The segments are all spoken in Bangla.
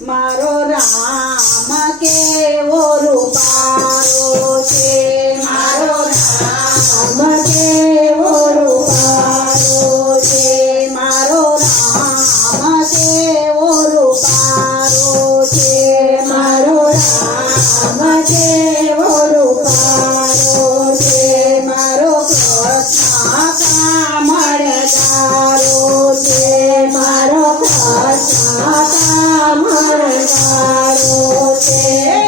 મારો રામ કેવો રૂપા માતા મરનારો છે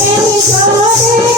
সরে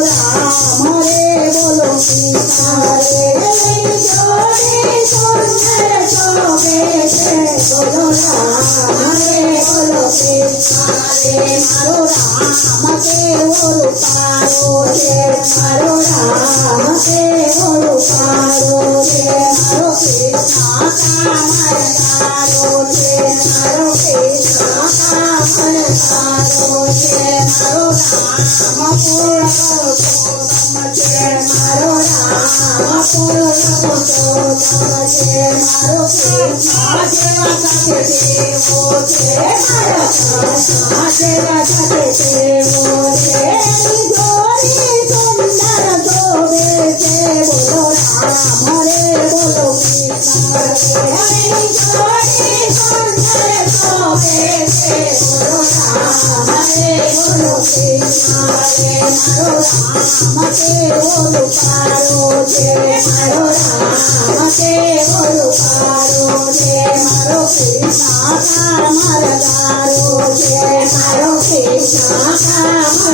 হলো পারো হে মারো রাম হে হলো পারো হে মারো কৃষ্ণ কামর তারো হে মারো কৃষ্ণ কামর তারো হে মারো রাম পুরো তম হে মারো রাম পুরো তম হে মারো কৃষ্ণ সেবা কাকে দেব হে মারো সেবা কাকে দেব আমাকে বলো পারো যে মারো আমাকে বলো পারো যে মারো কৃষ্ণ